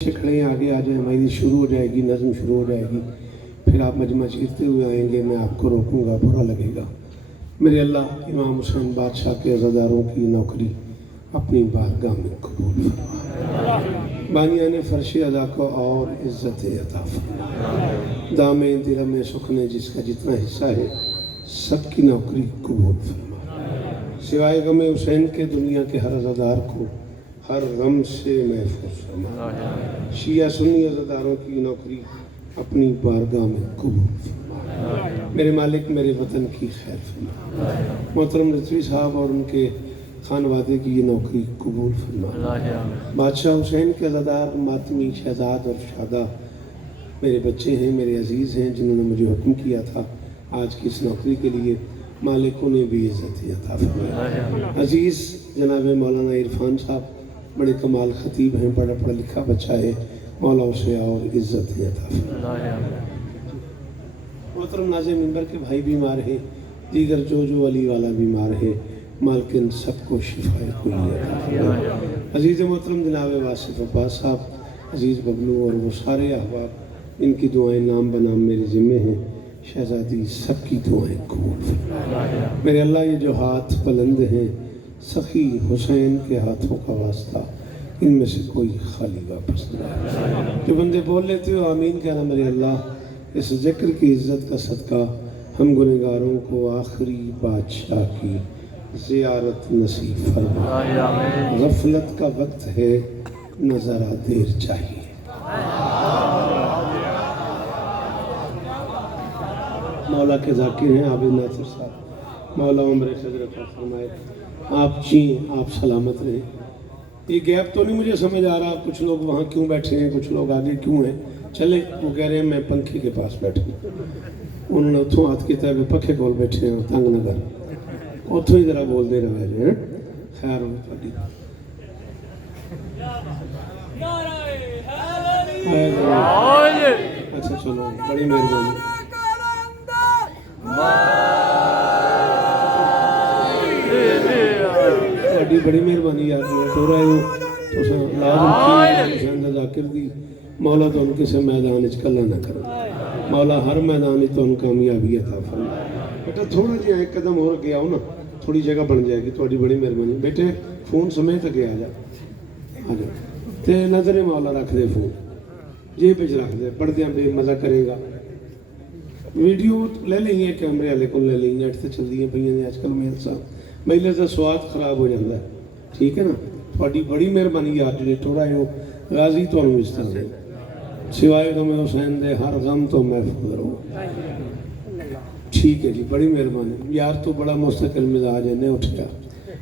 खड़े आगे आ जाए, हमारी शुरू हो जाएगी, नज़म शुरू हो जाएगी, फिर आप मजमा चीरते हुए आएंगे, मैं आपको रोकूंगा, बुरा लगेगा। मेरे अल्लाह इमाम हुसैन बादशाह के अज़ादारों की नौकरी अपनी बारगाह में कबूल फरमा। बानियाने फर्श अदा को और इज़्ज़त अता फरमा। दामे दिल में सुखने जिसका जितना हिस्सा है सबकी नौकरी कबूल फरमा। सिवाय गम हुसैन के दुनिया के हर अज़ादार को हर गम से महफूज फरमा। शिया सुन्नी अज़ादारों की नौकरी अपनी बारगाह में कबूल फरमा। मेरे मालिक मेरे वतन की खैर फरमा। मोहतरम रिजवी साहब और उनके खानवादे की ये नौकरी कबूल फरमा। बादशाह हुसैन के अज़ादार मातमी शहजाद और शादा मेरे बच्चे हैं, मेरे अजीज़ हैं, जिन्होंने मुझे हुक्म किया था आज की इस नौकरी के लिए, मालिकों ने भी इज़्ज़त अता फरमाई। अजीज़ जनाब मौलाना इरफान साहब बड़े कमाल खतीब हैं, बड़ा पढ़ा लिखा बच्चा है, मौला उसे और इज़्ज़त अता फरमाए। मोहतरम नाज़े मिंबर के भाई बीमार हैं, दीगर जो अली वाला बीमार है, मालकिन सबको शिफाए कुल्ली अता फरमाए। अजीज़ मोहतरम जनाब वासिफ अब्बास साहब, अजीज़ बबलू और वो सारे अहबाब, इनकी दुआएं नाम बनाम मेरे ज़िम्मे हैं, शहज़ादी सबकी दुआएं कबूल फरमाए। मेरे अल्लाह ये जो हाथ बुलंद हैं सखी हुसैन के हाथों का वास्ता, इनमें से कोई खाली वापस नहीं आए। जो बंदे बोल लेते हो आमीन कहना। मेरे अल्लाह इस जिक्र की इज़्ज़त का सदका हम गुनहगारों को आखिरी बादशाह की ज़ियारत नसीब फरमा। गफलत का वक्त है न ज़रा देर चाहिए। मौला के ज़ाकिर हैं आबिद नासिर साहब, मौला उम्र खजर फरमाए। आप जी आप सलामत रहें। ये गैप तो नहीं मुझे समझ आ रहा, कुछ लोग वहाँ क्यों बैठे हैं, कुछ लोग आगे क्यों हैं। चले वो कह रहे हैं मैं पंखे के पास बैठा, उन्होंने उतों हाथ किया भी पखे कोल बैठे हैं तंग न कर, उतों ही जरा बोलते रहे हैं। खैर हो थोड़ी अच्छा चलो बड़ी मेहरबानी। बड़ी मेहरबानी यार टोर आए हो लाजम जाकिर दी। मौला तो किसी मैदान कला ना करो, मौला हर मैदान तो कामयाबी अता फरमाए। बेटा थोड़ा जिहा एक कदम और गया हो ना, थोड़ी जगह बन जाएगी। थोड़ी बड़ी मेहरबानी बेटे, फोन समेत अगे आ जा ते नजरे मौला रख दे, फोन जेब च रख दे, पढ़द्या बे मजा करेगा। वीडियो ले लेंगे कैमरे वाले को, ले लेंगे, नेट से चलती पे अजकल मेल साहब, मेले का स्वाद खराब हो जाता है। ठीक है ना, थोड़ी बड़ी मेहरबानी यार जो थोड़ा हो गाजी तो इस तरह सिवाय गम हुसैन दे हर गम तो महफूज रहो। ठीक है जी, बड़ी मेहरबानी यार, तो बड़ा मुस्तकिल मिजाज है ने उठ गया।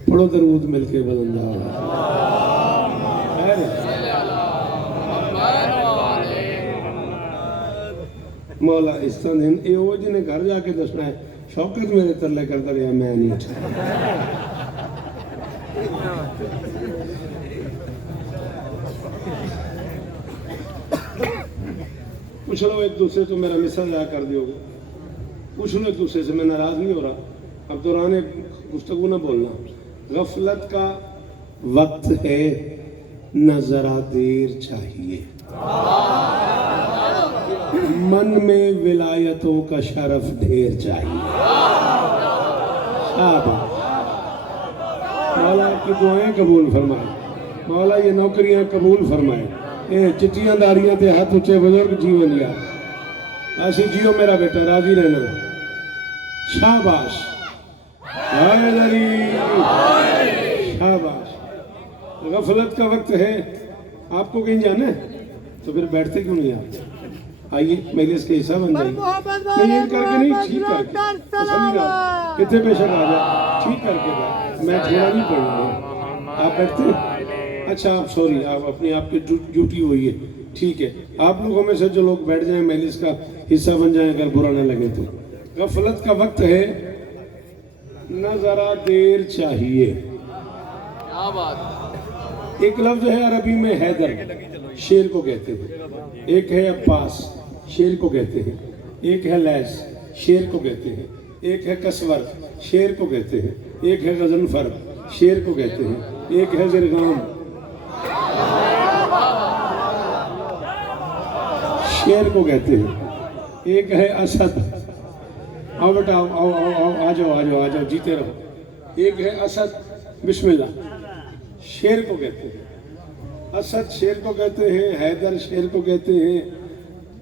पढ़ो दरूद मिलके बुलंदा मौला इस तरह दिन ये वो जिन्हें घर जाके दसना है शौकत मेरे तरले करता रहा, मैं नहीं उठा। पूछ लो एक दूसरे तो मेरा मिसल अदा कर दोगे, पूछ लो एक दूसरे से, मैं नाराज नहीं हो रहा। अब दौरान गुफ्तगू ना बोलना। गफलत का वक्त है न जरा देर चाहिए, मन में विलायतों का शरफ ढेर चाहिए। मौला की दुआएं कबूल फरमाए, मौला ये नौकरियां कबूल फरमाए, ये चिट्टियां दारियां ते हाथ उच्चे बुजुर्ग जीवन यार ऐसी जियो मेरा बेटा, राजी रहना। शाबाश शाबाश। गफलत का वक्त है, आपको कहीं जाना है तो फिर बैठते क्यों नहीं आप? आइए मजलिस के हिस्सा बन जाइए। नहीं करके नहीं, ठीक करके कितने बेशक आ जाए, ठीक करके मैं थोड़ा नहीं पढ़ूंगा। आप बैठते? अच्छा आप सॉरी, आप अपनी आपकी ड्यूटी हुई है, ठीक है। आप लोगों में से जो लोग बैठ जाएं मजलिस का हिस्सा बन जाएं, अगर बुरा न लगे तो। गफलत का वक्त है न जरा देर चाहिए। एक लफ्ज है अरबी में हैदर, शेर को कहते हैं। एक है अब्बास, शेर को कहते हैं। एक है लैस, शेर को कहते हैं। एक है कसवर, शेर को कहते हैं। एक है गजनफर, शेर को कहते हैं। एक है जिरगाम, शेर को कहते हैं, एक है असद। आओ बेटा आओ आओ आओ आओ, आ जाओ आ जाओ आ जाओ, जीते रहो। एक है असद, बिस्मिल्लाह, शेर को कहते हैं। असद शेर को कहते हैं, हैदर शेर को कहते हैं,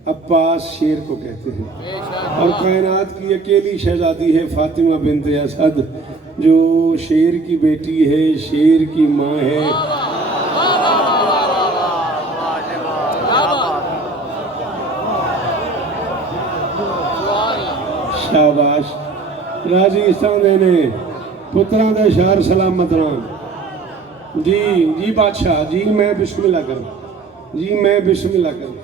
अब्बास शेर को कहते हैं। और कायनात की अकेली शहजादी है फातिमा बिन्त असद, जो शेर की बेटी है, शेर की माँ है। शाबाश, राजी इस्तां देने पुत्रां दे शहर सलामत राम। जी जी बादशाह जी, मैं बिस्मिल्लाह करूं जी, मैं बिस्मिल्लाह करूं।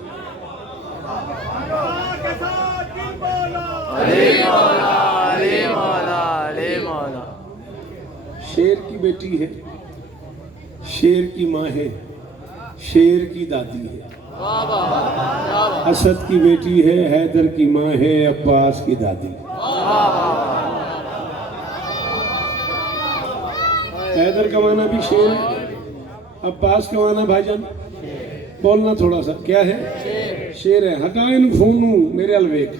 शेर की बेटी है, शेर की माँ है, शेर की दादी है। असद की बेटी है, हैदर की माँ है, अब्बास की दादी। हैदर का माना भी शेर है, अब्बास का माना भाईजान बोलना थोड़ा सा क्या है, शेर है। हटा इन फोन मेरे अलवेक।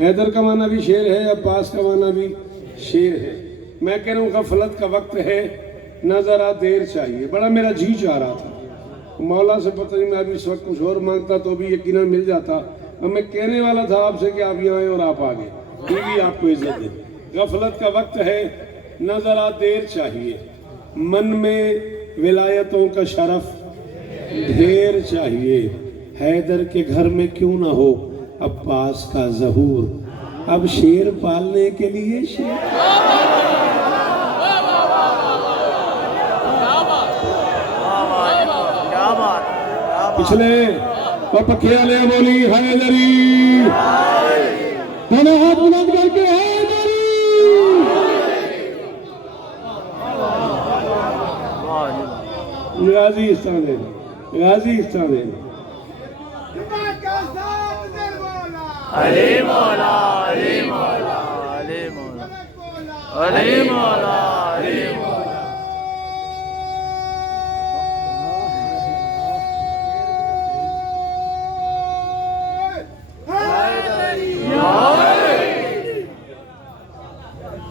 हैदर का माना भी शेर है, अब्बास का माना भी शेर है। मैं कह रहा हूँ गफलत का वक्त है, न जरा देर चाहिए। बड़ा मेरा जी चाह रहा था, मौला से पता नहीं मैं अभी इस वक्त कुछ और मांगता तो भी यकीनन मिल जाता। अब मैं कहने वाला था आपसे कि आप यहाँ आए और आप आ गए, बीवी आपको इज्जत दे। गफलत का वक्त है, न जरा देर चाहिए। मन में विलायतों का शरफ ढेर चाहिए। हैदर के घर में क्यों ना हो अब्बास का ज़हूर। अब शेर पालने के लिए शेर। पिछले पक्के वाले बोली हैदरी, दोनों हाथ बुलंद करके हैदरी। गाजी इस्तान, गाजी इस्तान। अरे मौला अरे मौला अरे मौला अरे मौला अरे मौला।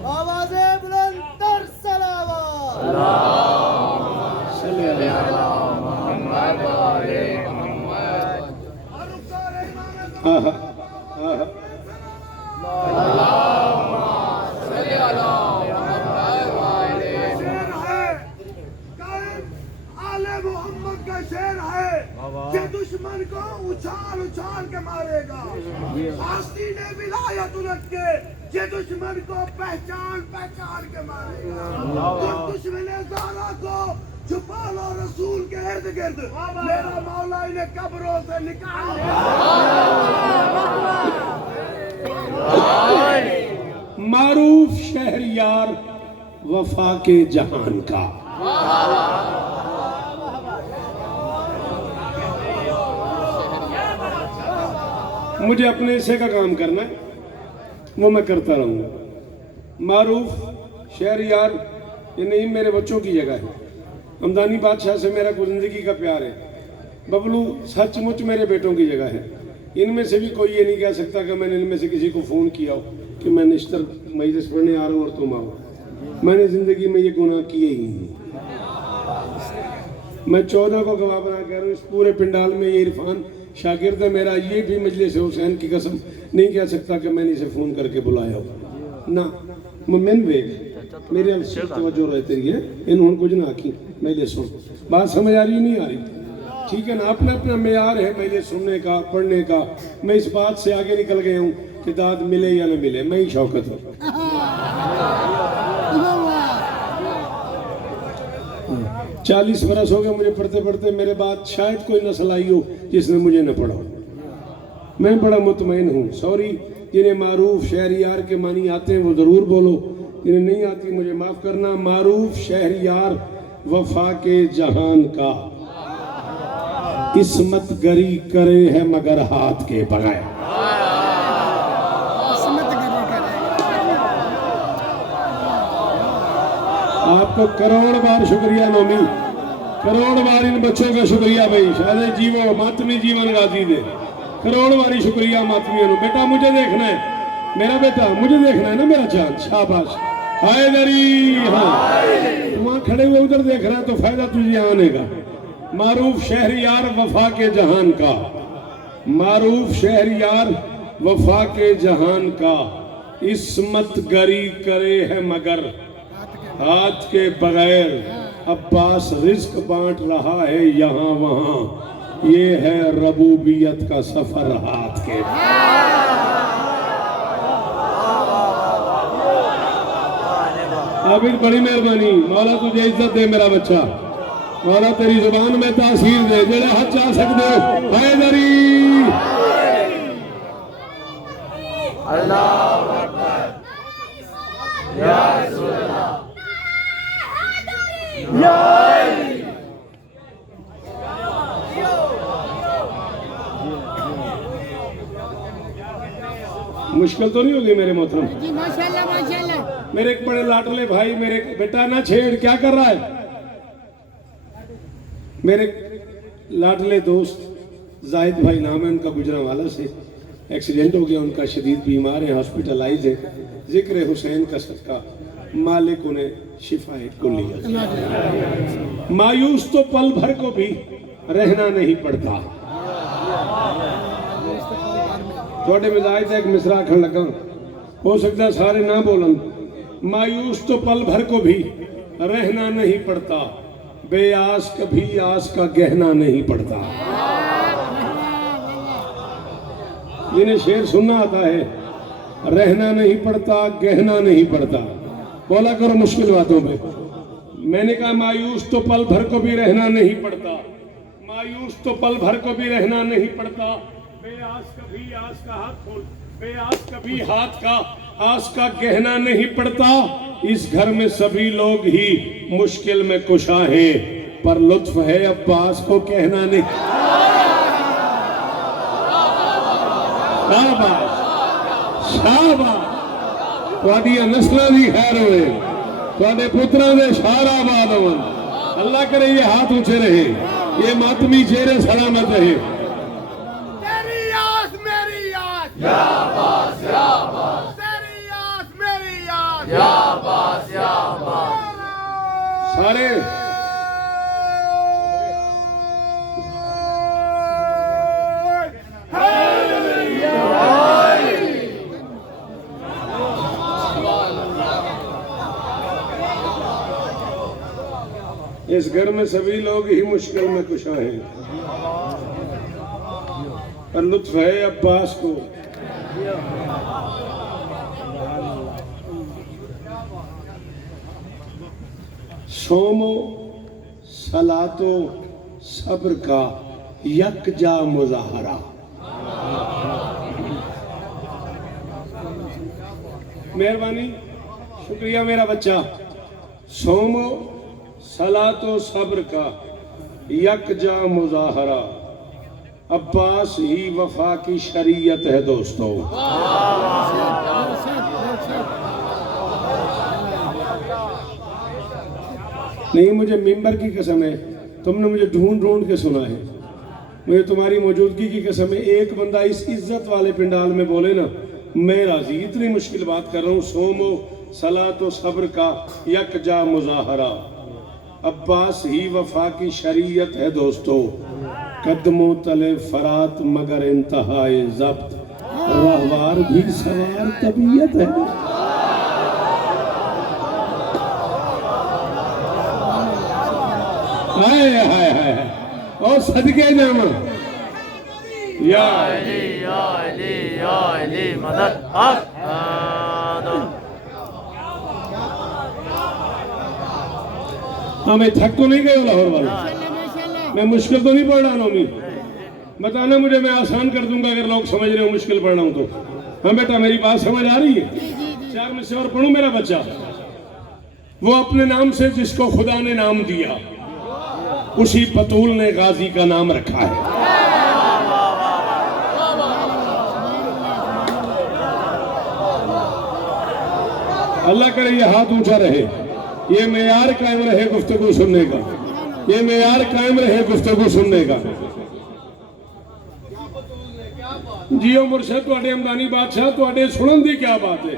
आवाज़ें बुलंद तर सलावत। मोहम्मद का शेर है कि दुश्मन को उछाल उछाल के मारेगा। आस्ती ने विलायत उलट के ये दुश्मन को पहचान पहचान के मारेगा। और दुश्मन ज़ारा को छुपा लो रसूल के इर्द गिर्द, मेरा मौला इन्हें कब्रों से निकाल। मारूफ शहरियार वफा के जहान का। मुझे अपने हिस्से का काम करना है, वो मैं करता रहूँगा। मारूफ शहरियार ये नहीं मेरे बच्चों की जगह है। हमदानी बादशाह से मेरा कुछ ज़िंदगी का प्यार है। बबलू सचमुच मेरे बेटों की जगह है। इनमें से भी कोई ये नहीं कह सकता कि मैंने इनमें से किसी को फ़ोन किया हो कि मैं निश्तर मजलिस पढ़ने आ रहा हूँ और तुम आओ। मैंने ज़िंदगी में ये गुनाह किए ही नहीं। मैं 14 को गवाह बना कह रहा हूँ, इस पूरे पिंडाल में ये इरफान शागिर्द है मेरा। ये भी मजलिस हुसैन की कसम नहीं कह सकता कि मैंने इसे फ़ोन करके बुलाया हो ना। मैंने वेग मेरे तवज्जो रहती है, इन्होंने कुछ ना की। मैं ले सुन, बात समझ आ रही नहीं आ रही, ठीक है ना। अपना अपना मेयार है पहले सुनने का पढ़ने का। मैं इस बात से आगे निकल गया हूँ कि दाद मिले या न मिले, मैं ही शौकत हूँ। 40 बरस हो गए मुझे पढ़ते पढ़ते। मेरे बाद शायद कोई नस्ल आई हो जिसने मुझे न पढ़ा। मैं बड़ा मुतमईन हूँ। सॉरी, जिन्हें मारूफ शहरियार के मानी आते हैं वो ज़रूर बोलो, जिन्हें नहीं आती मुझे माफ़ करना। मारूफ शहरियार वफा के जहान का, इस्मत गरी करे है मगर हाथ के बगैर। आपको करोड़ बार शुक्रिया नोमी, करोड़ बार इन बच्चों का शुक्रिया भाई। शायद जीवो मातमी जीवन गाजी दे। करोड़ बारी शुक्रिया मातमियों नु। बेटा मुझे देखना है, मेरा बेटा मुझे देखना है ना, मेरा चांद। शाबाश हैदरी। हाँ वहां खड़े हुए उधर देख रहा है तो फायदा तुझे आने का। मारूफ शहरियार वफा के जहान का, मारूफ शहरियार वफा के जहान का, इस्मत गरी करे है मगर हाथ के बगैर। अब्बास रिस्क बांट रहा है यहाँ वहाँ, ये है रबूबियत का सफर हाथ के। अभी बड़ी मेहरबानी मौला, तुझे इज्जत दे मेरा बच्चा। मौला तेरी जुबान में तासीर दे, जेड़े हाथ जा सकते हो। हैदरी अल्लाह अकबर या रसूल अल्लाह या मुश्किल तो नहीं होगी मेरे मोहतरम? जी माशाल्लाह माशाल्लाह। मेरे एक बड़े लाडले भाई, मेरे बेटा ना छेड़, क्या कर रहा है? मेरे लाडले दोस्त जाहिद भाई नाम है उनका, गुजरांवाला से एक्सीडेंट हो गया उनका, शदीद बीमार है, हॉस्पिटलाइज है। जिक्र हुसैन का सदका मालिक उन्हें शिफाए कुल्लियत। मायूस तो पल भर को भी रहना नहीं पड़ता। थोड़े मिजाज एक मिसरा आखन लगा, हो सकता है सारे ना बोलन। मायूस तो पल भर को भी रहना नहीं पड़ता, बेआस कभी आस का गहना नहीं पड़ता। जिन्हें शेर सुनना आता है, रहना नहीं पड़ता गहना नहीं पड़ता। बोला करो मुश्किल बातों में। मैंने कहा मायूस तो पल भर को भी रहना नहीं पड़ता, मायूस तो पल भर को भी रहना नहीं पड़ता, बेआस कभी आस का हाथ खोल, बेआस कभी हाथ का आस का गहना नहीं पड़ता। इस घर में सभी लोग ही मुश्किल में कुशा है, पर लुत्फ है अब्बास को कहना नहीं। शाबाश शाबाश, तुहाडियां नस्लां दी खैर होए, तुहाडे पुत्रां दे शाराबाद होवन। अल्लाह करे ये हाथ ऊंचे रहे, ये मातमी चेहरे सलामत रहे। तेरी आस मेरी आस, या अब्बास या अब्बास तेरी आस मेरी आस। या अब्बास या अब्बास। सारे इस घर में सभी लोग ही मुश्किल में कुशा हैं, पर लुत्फ है अब्बास को। सोमो सलातो सब्र का यकजा मुजाहरा। मेहरबानी शुक्रिया मेरा बच्चा। सोमो सलातो सब्र का यकजा मुजाहरा, अब्बास ही वफा की शरीयत है दोस्तों। नहीं, मुझे मिंबर की कसम है, तुमने मुझे ढूंढ ढूंढ के सुना है। मुझे तुम्हारी मौजूदगी की कसम है, एक बंदा इस इज्जत वाले पिंडाल में बोले ना, मैं राजी। इतनी मुश्किल बात कर रहा हूँ। सोमो सलातो सब्र का यकजा मुजाहरा, अब्बास ही वफा की शरीयत है दोस्तों। कदमों तले फरात मगर इंतहाए जब्त, रहवार भी सवार तबीयत है। हाय हाय हाय, और सदके जामा या अली या अली या अली मदद हक। हाँ, मैं थक तो नहीं गए लाहौर वाले, मैं मुश्किल तो नहीं पढ़ रहा हूँ। बताना मुझे, मैं आसान कर दूंगा अगर लोग समझ रहे हो मुश्किल पढ़ रहा हूँ तो। हाँ बेटा, मेरी बात समझ आ रही है? चार में से और पढ़ूं मेरा बच्चा। वो अपने नाम से जिसको खुदा ने नाम दिया, उसी बतूल ने गाजी का नाम रखा है। अल्लाह करे ये हाथ ऊंचा रहे, ये मेयार कायम रहे गुफ्तगू सुनने का, ये मेयार कायम रहे गुफ्तगू सुनने का। जियो मुर्शद तुहाडे हमदानी बादशाह तुहाडे सुनन दी क्या बात है।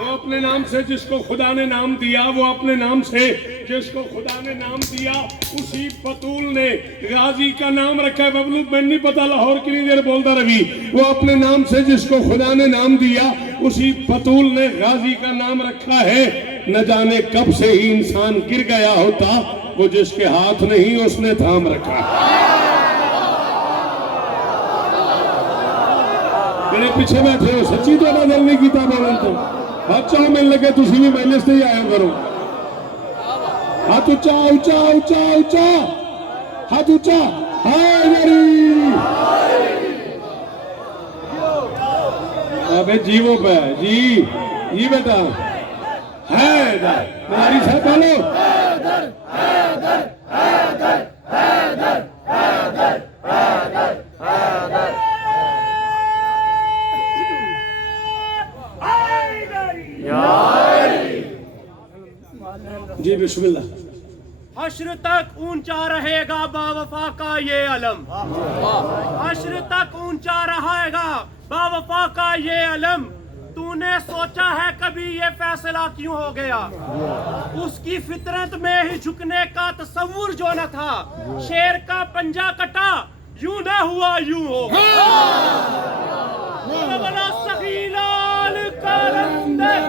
वो अपने नाम से जिसको खुदा ने नाम दिया, वो अपने नाम से जिसको खुदा ने नाम दिया, उसी बतूल ने गाजी का नाम रखा है। बबलू मैं नहीं पता लाहौर कितनी देर बोलता रवि। वो अपने नाम से जिसको खुदा ने नाम दिया, उसी बतूल ने गाजी का नाम रखा है। न जाने कब से ही इंसान गिर गया होता, वो जिसके हाथ नहीं उसने थाम रखा। मेरे पीछे बैठे हो सच्ची तो दिल नहीं किया बोलन तो बच्चों मिल लगे तुम भी महलिस से ही आया करो। हाथ ऊंचा ऊंचा ऊंचा ऊंचा, हाथ ऊंचा। हाय मेरी अबे जीवो पे जी बेटा है तुम्हारी साथ बोलो। जी बिस्मिल्लाह। हश्र तक ऊंचा रहेगा बावफा का ये अलम, हश्र तक ऊंचा रहेगा बावफा का ये अलम। तूने सोचा है कभी ये फैसला क्यों हो गया? उसकी फितरत में ही झुकने का तस्वुर जो न था। शेर का पंजा कटा यूं न हुआ यूं हो। बोलो सखी लाल कलंदर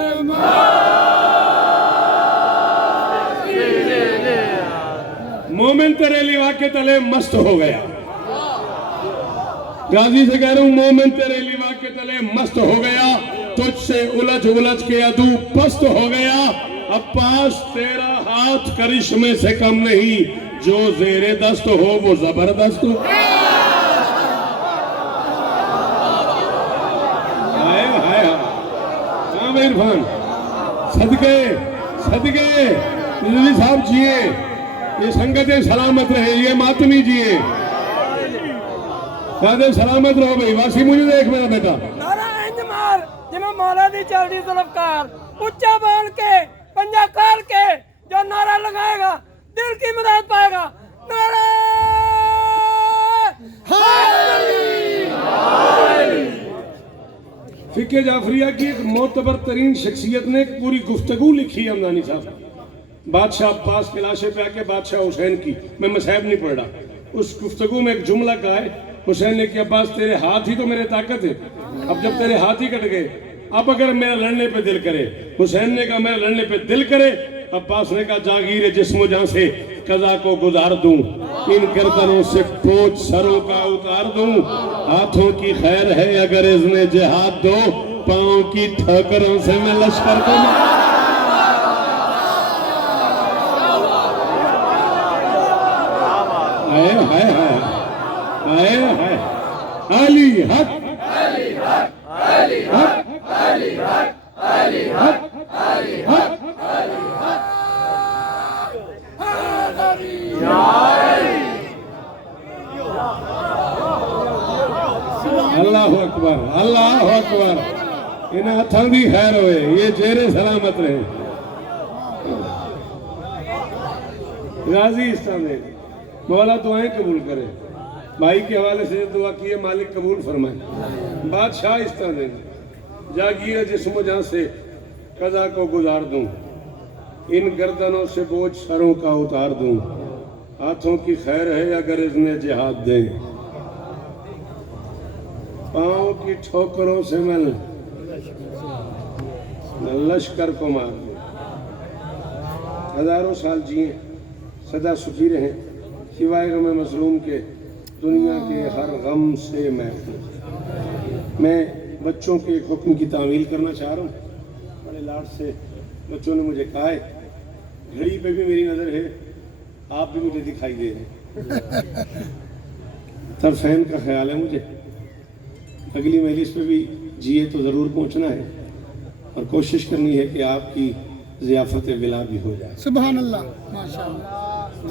मोमिन तेरे लिवा के तले मस्त हो गया। गाजी से कह रहा हूं मोमिन तेरे लिवा के तले मस्त हो गया। तुझसे उलझ उलझ के अदू पस्त हो गया। अब्बास तेरा हाथ करिश्मे से कम नहीं, जो जेरे दस्त हो वो जबरदस्त हो। हाय हाय हाय इरफान सदके सदके साहब जिए, ये संगतें सलामत रहे, ये मातमी जिए, सादे सलामत रहो भाई। वासी मुझे देख मेरा बेटा नारा इंज मार जिमें मौला दी चलदी जुल्फकार, उच्चा बोल के पंजा काल के जो नारा लगाएगा दिल की मदद पाएगा। नारा फिके जाफरिया की एक मोतबर तरीन शख्सियत ने एक पूरी गुफ्तगू लिखी है हमदानी साहब। बादशाह अब्बास के लाशे पे आके बादशाह हुसैन की, मैं मसाहब नहीं पढ़ रहा। उस गुफ्तगू में एक जुमला कहा है हुसैन ने कि अब्बास तेरे हाथ ही तो मेरे ताकत है, अब जब तेरे हाथ ही कट गए अब अगर मेरा लड़ने पे दिल करे। हुसैन ने कहा मेरा लड़ने पे दिल करे। अब्बास ने कहा जागीर जिस्मो जहां से कजा को गुजार दूं, इन गर्दनों से बोझ सरों का उतार दूं। हाथों की खैर है अगर इसने जिहाद दो, पांव की ठोकरों से मैं लश्कर को हाय हाय हाय हाय हाय अली हक अली हक अली हक अली हक अली हक अली हक अली हक। अल्लाह अकबर अल्लाह अकबर। इन हथों की खैर होए, ये चेहरे सलामत रहे। गाजी इस्लाम मौला दुआएं कबूल करे। भाई के हवाले से दुआ की है, मालिक कबूल फरमाए। बादशाह इस तरह देंगे जागीर जिस्म जहां से कजा को गुजार दूं, इन गर्दनों से बोझ सरों का उतार दूं। हाथों की खैर है अगर इसने जिहाद दे, पांव की ठोकरों से मैं लश्कर को मार दूं। हजारों साल जिए, सदा सुखी रहे, सिवाय गम मसलूम के दुनिया के हर गम से महफूज। मैं बच्चों के एक हुक्म की तामील करना चाह रहा हूँ। बड़े लाड से बच्चों ने मुझे कहा है, घड़ी पे भी मेरी नज़र है, आप भी मुझे दिखाई दे रहे हैं। तरफैन का ख्याल है मुझे, अगली मजलिस पे भी जिए तो ज़रूर पहुँचना है और कोशिश करनी है कि आपकी ज़ियाफ़त विला भी हो जाए। सुभान अल्लाह माशाअल्लाह।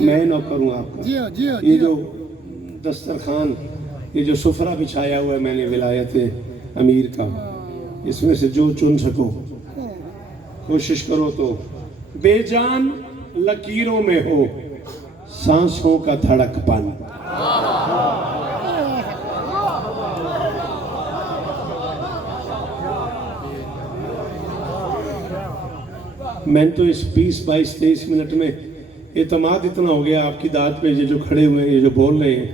मैं नौकर हूँ आपका। जियो जियो ये जो दस्तरखान, ये जो सुफरा बिछाया हुआ है मैंने विलायत अमीर का, इसमें से जो चुन सको कोशिश करो तो बेजान लकीरों में हो सांसों का धड़कपन। मैं तो इस 20-22-23 मिनट में एतमाद इतना हो गया आपकी दाद पे, ये जो खड़े हुए हैं, ये जो बोल रहे हैं,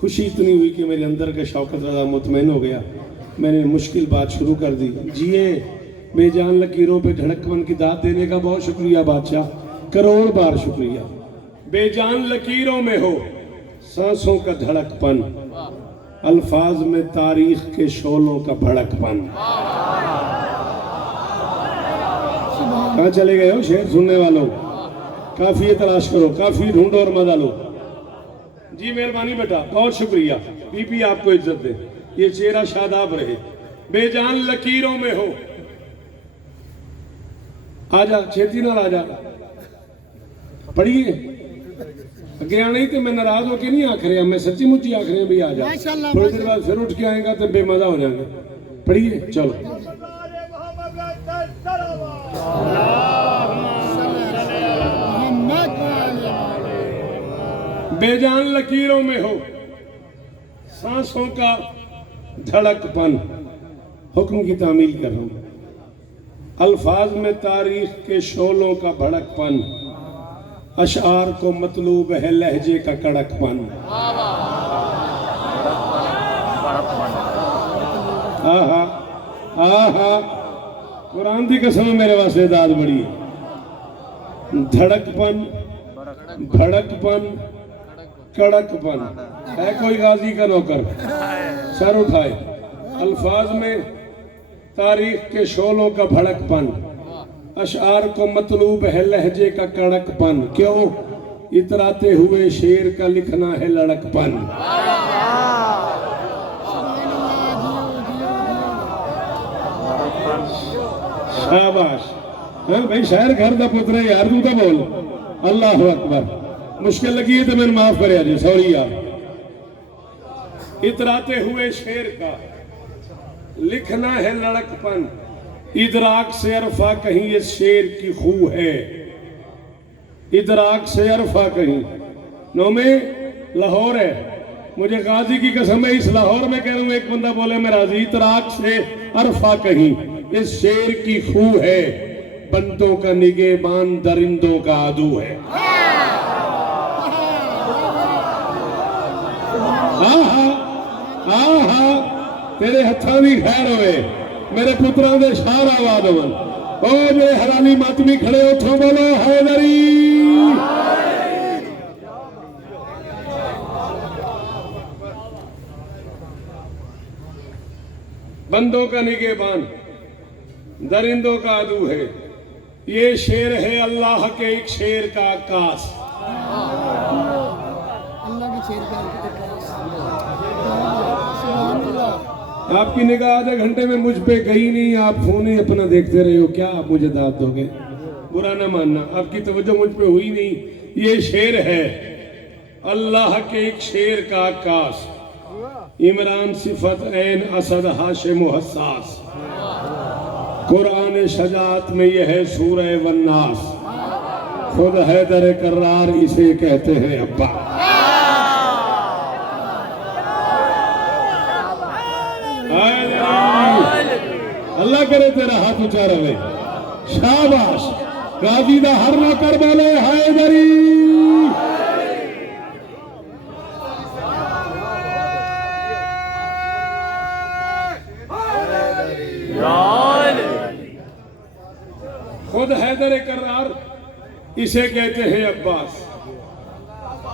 खुशी इतनी हुई कि मेरे अंदर का शौकत रज़ा मुतमईन हो गया। मैंने मुश्किल बात शुरू कर दी। जिए बेजान लकीरों पे धड़कपन की दाद देने का बहुत शुक्रिया बादशाह, करोड़ बार शुक्रिया। बेजान लकीरों में हो सांसों का धड़कपन, अल्फाज में तारीख के शोलों का भड़कपन। कहाँ चले गए हो शेर सुनने वालों? काफी तलाश करो, काफी ढूंढो और मजा लो। जी मेहरबानी बेटा, बहुत शुक्रिया। बीबी आपको इज्जत दे, ये चेहरा शादाब रहे। बेजान लकीरों में हो, आजा छेती ना आजा, पढ़िए। अगे नहीं तो मैं नाराज होके नहीं आख रहा, मैं सच्ची मुच्ची आख रहा भी आ जा। थोड़ी देर बाद फिर उठ के आएगा तो बेमजा हो जाएगा। पढ़िए चलो। बेजान लकीरों में हो सांसों का धड़कपन, हुक्म की तामील कर रहा हूं। अल्फाज में तारीख के शोलों का भड़कपन, अशार को मतलूब है लहजे का कड़कपन। आहा आहा, कुरान की कसम मेरे वास्ते दाद बड़ी है। धड़कपन, भड़कपन, कड़कपन है कोई गाजी का नौकर, सर उठाए। अल्फाज में तारीख के शोलों का भड़कपन, अशार को मतलूब है लहजे का कड़कपन। क्यों? इतराते हुए शेर का लिखना है लड़कपन। शाबाश। हाँ भाई, शायर घर का पुत्र है यार, तू तो बोल अल्लाह अकबर। मुश्किल लगी है तो मैंने माफ करे जी, सॉरी यार। इतराते हुए शेर का लिखना है लड़कपन, इदराक से अरफा कहीं इस शेर की खू है। इदराक से अरफा कहीं, नौ में लाहौर है, मुझे गाजी की कसम है, इस लाहौर में कह रहा हूं। एक बंदा बोले मैं राजी, इदराक से अरफा कहीं इस शेर की खू है, बंदों का निगेबान दरिंदों का आदू है। आहा आहा, तेरे हत्था दी खैर होवे, मेरे पुत्रां दे शार आवाद होवन। ओ जे हरानी मातमी खड़े उठो, बोलो हैदरी। बंदों का निगेबान दरिंदों का आदू है। ये शेर है अल्लाह के एक शेर का आकाश। अल्लाह के शेर का आपकी निगाह आधे घंटे में मुझ पे गई नहीं, आप फोन ही अपना देखते रहे हो। क्या आप मुझे दाद दोगे? बुरा ना मानना, आपकी तवज्जो मुझ पे हुई नहीं। ये शेर है अल्लाह के एक शेर का आकाश। इमरान सिफत ऐन असद हाशिम हसास। कुरान शजात में यह है सूरह वन्नास। खुद हैदर कर्रार इसे कहते हैं अब्बा। अल्लाह करे तेरा हाथ ऊंचा रहे। शाबाश। गाजी दा हर नौकर बोले हैदरी। खुद हैदर कर्रार इसे कहते हैं अब्बास।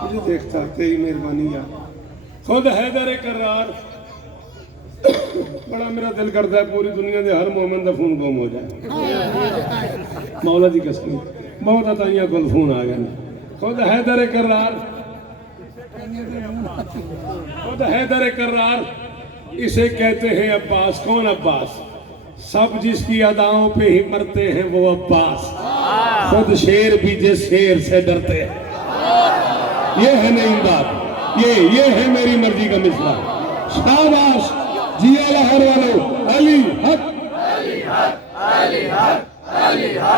मुझे देखता तेरी मेहरबानी यार। खुद हैदर कर्रार। बड़ा मेरा दिल करता है पूरी दुनिया के हर मोमिन का फोन गुम हो जाए। मौला की कसम, बहुत अताइयां को फोन आ गए। खुद हैदर कर्रार, खुद हैदर कर्रार इसे कहते हैं अब्बास। कौन अब्बास? सब जिसकी अदाओं पे ही मरते हैं वो अब्बास। खुद शेर भी जिस शेर से डरते हैं। ये है नहीं बात, ये है मेरी मर्जी का मिसरा। शाबाश। जिया लहर वालों, अली हक,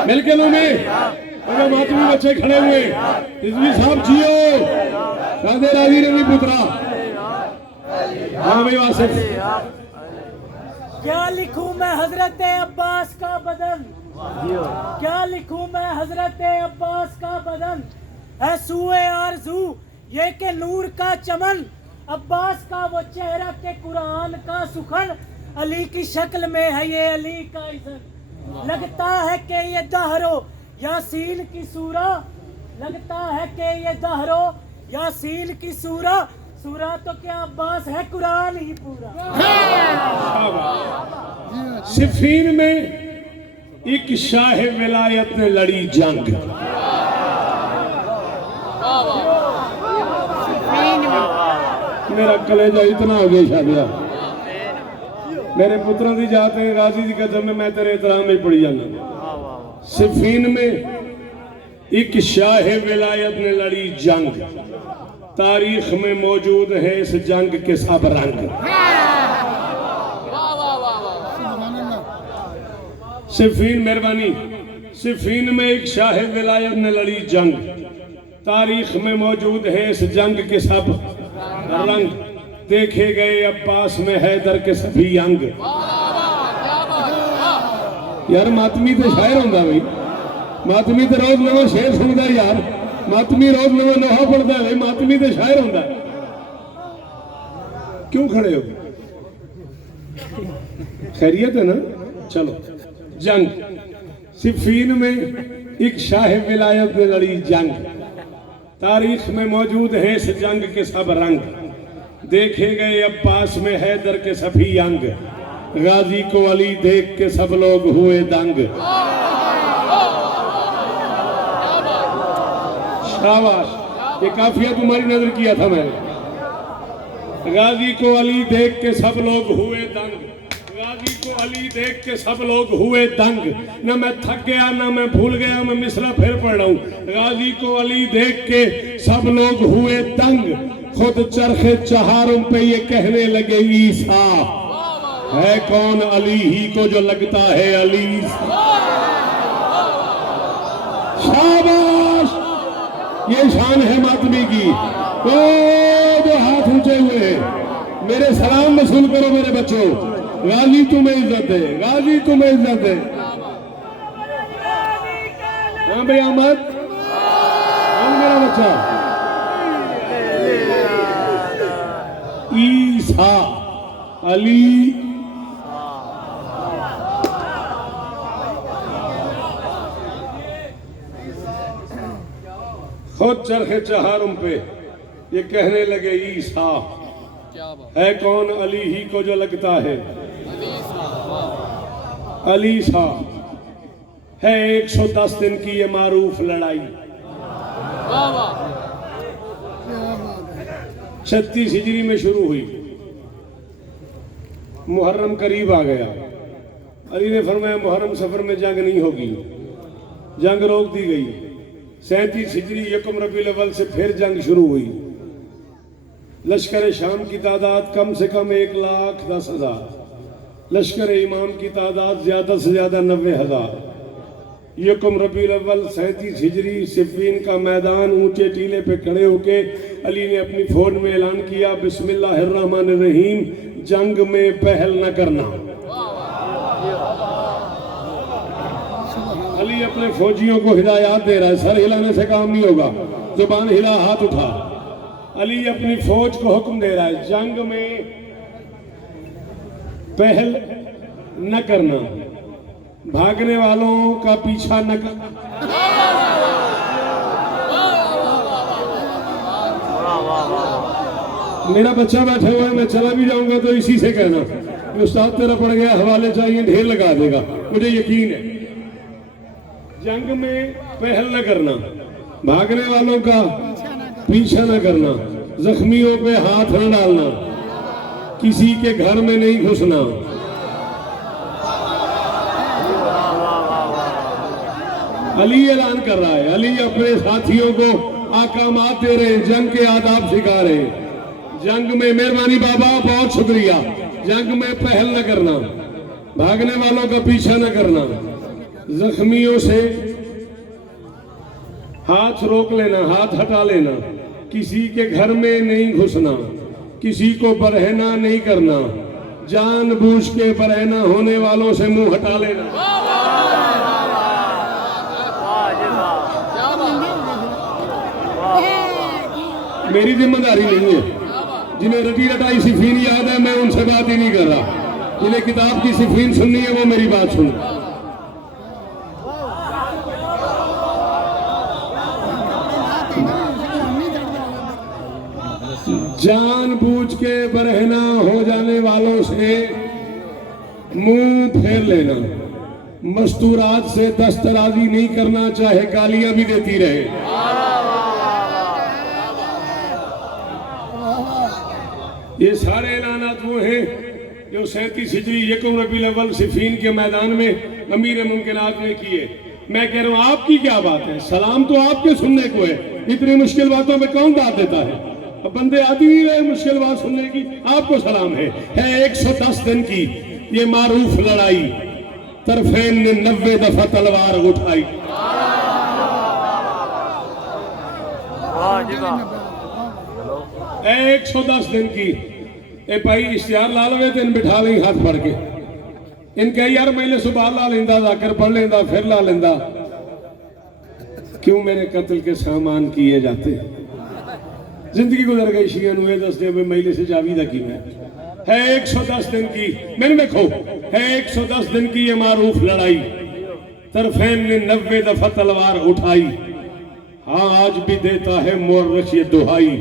मिलके लो में अगर मातमी बच्चे खड़े हुए, रिजवी साहब जियो, राधे राजी रवि पुत्रा। हाँ भाई वासिफ, क्या लिखूं मैं हजरत अब्बास का बदन, क्या लिखूं मैं हजरत अब्बास का बदन है सूए आरज़ू ये के नूर का चमन अब्बास का वो चेहरा के कुरान का सुखन अली की शक्ल में है ये अली का इज़्ज़त लगता है कि ये दहरो यासीन की सूरा लगता है कि ये दहरो यासीन की सूरा सूरा तो क्या अब्बास है कुरान ही पूरा। सिफीन में एक शाह विलायत ने लड़ी जंग। मेरा कलेजा इतना हो गया शादिया मेरे पुत्रों की जात है गाजी की कदम में मैं तेरे एहतराम में पड़ी जाना। सिफीन में एक शाह विलायत ने लड़ी जंग तारीख में मौजूद है इस जंग के सब रंग। सिफीन मेहरबानी सिफीन में एक शाह विलायत ने लड़ी जंग तारीख में मौजूद है इस जंग के सब रंग देखे गए अब्बास में हैदर के सभी अंग। यार मातमी तो शायर होंगे भाई मातमी तो रोज नवा शेर सुनता यार मातमी रोज नवा लोहा पढ़ता है मातमी तो शायर होंगे। क्यों खड़े हो खैरियत है ना चलो। जंग सिफीन में एक शाह विलायत ने लड़ी जंग तारीख में मौजूद है इस जंग के सब रंग देखे गए अब्बास में हैदर के सभी अंग गाजी को अली देख के सब लोग हुए दंग। शाबाश ये काफिया तुम्हारी नजर किया था मैंने। गाजी को अली देख के सब लोग हुए दंग गाजी को अली देख के सब लोग हुए दंग न मैं थक गया ना मैं भूल गया मैं मिसरा फिर पढ़ रहा हूँ। गाजी को अली देख के सब लोग हुए दंग खुद चरखे चहारों पे ये कहने लगे ईसा है कौन अली ही को जो लगता है अली। शाबाश ये शान है मातमी की। ओ जो हाथ ऊंचे हुए मेरे सलाम वसूल करो मेरे बच्चों। गाजी तुम्हें इज्जत है गाजी तुम्हें इज्जत है। हाँ भाई अहमद मेरा बच्चा ईसा अली खुद चरखे चहारों पे ये कहने लगे ईसा है कौन अली ही को जो लगता है अली सा है 110 दिन की ये मारूफ लड़ाई 36 हिजरी में शुरू हुई मुहर्रम करीब आ गया अली ने फरमाया मुहर्रम सफर में जंग नहीं होगी जंग रोक दी गई 37 हिजरी यकम रबीउल अव्वल से फिर जंग शुरू हुई। लश्कर शाम की तादाद कम से कम 1,10,000 लश्कर इमाम की तादाद ज्यादा से ज्यादा 90,000। यकम रबीउल अव्वल 37 हिजरी सिफीन का मैदान ऊंचे टीले पे खड़े होके अली ने अपनी फौज में ऐलान किया बिस्मिल्लाहिर्रहमानिर्रहीम जंग में पहल न करना। अली अपने फौजियों को हिदायत दे रहा है सर हिलाने से काम नहीं होगा जुबान हिला हाथ उठा। अली अपनी फौज को हुक्म दे रहा है जंग में पहल न करना भागने वालों का पीछा न कर। मेरा बच्चा बैठा हुआ है मैं चला भी जाऊंगा तो इसी से कहना उस्ताद तेरा पड़ गया हवाले चाहिए ढेर लगा देगा मुझे यकीन है। जंग में पहल न करना भागने वालों का पीछा न करना जख्मियों पे हाथ न डालना किसी के घर में नहीं घुसना। अली ऐलान कर रहा है अली अपने साथियों को आकामात दे रहे हैं जंग के आदाब सिखा रहे हैं। जंग में मेहरबानी बाबा बहुत शुक्रिया जंग में पहल न करना भागने वालों का पीछा न करना जख्मियों से हाथ रोक लेना हाथ हटा लेना किसी के घर में नहीं घुसना किसी को बरहना नहीं करना जानबूझ के बरहना होने वालों से मुंह हटा लेना। मेरी जिम्मेदारी नहीं है। जिन्हें रटी रटाई सिफीन याद है मैं उनसे बात ही नहीं कर रहा। जिन्हें किताब की सिफीन सुननी है वो मेरी बात सुन। जानबूझ के बरहना हो जाने वालों से मुंह फेर लेना, मस्तूरात से दस्तराजी नहीं करना, चाहे गालियां भी देती रहे। ये सारे ऐलानात वो हैं जो 37 हिजरी यकम रबीउल अव्वल सिफीन के मैदान में अमीर मुमकिनात ने किए। मैं कह रहा हूं आपकी क्या बात है, सलाम तो आपके सुनने को है। इतनी मुश्किल बातों में कौन दाद देता है? अब बंदे आती ही रहे मुश्किल बात सुनने की, आपको सलाम है 110 दिन की ये मारूफ लड़ाई, तरफेन ने 90 दफा तलवार उठाई। वाह जी वाह। 110 दिन की ए भाई इश्तिहार ला लवे तो इन बिठा लें हाथ फड़ के। इनके यार मैले सुबह ला लेंदा, जाकर पढ़ लेंदा, फिर ला लेंदा। क्यों मेरे कत्ल के सामान किए जाते? जिंदगी गुजर गई शिया नुए दस दे मैले से जावीदा की मैं है 110 दिन की। मैंने देखो है 110 दिन की ये मारूफ लड़ाई, तरफेन ने 90 दफा तलवार उठाई। हाँ आज भी देता है मोर्रश ये दुहाई,